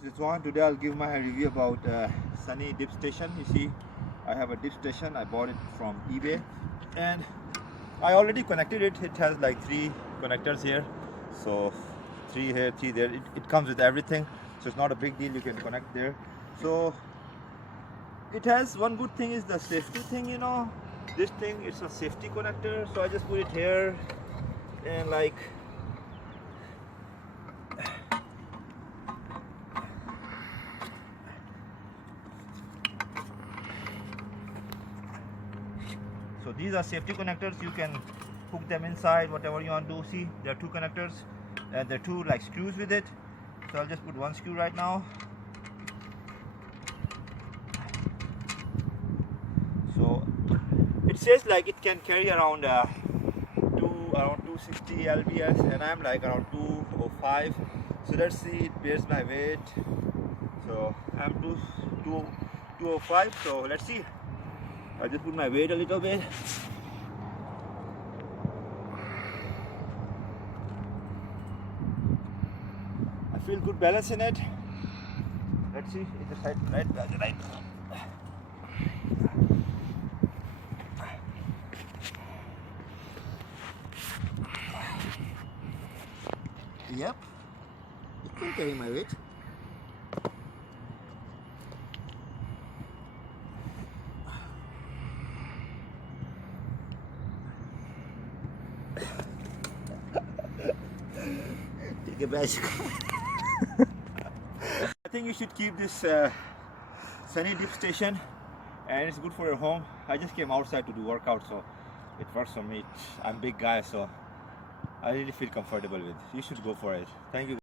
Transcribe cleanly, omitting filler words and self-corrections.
This is Rizwan. Today I'll give my review about Sunny dip station. You see, I have a dip station. I bought it from eBay, and I already connected it. It has like 3 connectors here, so 3 here, 3 there. It comes with everything, so it's not a big deal. You can connect there. So it has one good thing is the safety thing. You know, this thing it's a safety connector. So I just put it here, and like. So these are safety connectors. You can hook them inside, whatever you want to do. See, there are 2 connectors, and there are 2 like screws with it. So I'll just put 1 screw right now. So it says like it can carry around around 260 lbs, and I'm like around 205. So let's see, it bears my weight. So I'm 205. So let's see. I just put my weight a little bit. I feel good balance in it. Let's see, it's the side, right. Yep, it can carry my weight. Take a bicycle. I think you should keep this Sunny dip station, and it's good for your home. I just came outside to do workout, so it works for me. I'm a big guy, so I really feel comfortable with it. You should go for it. Thank you.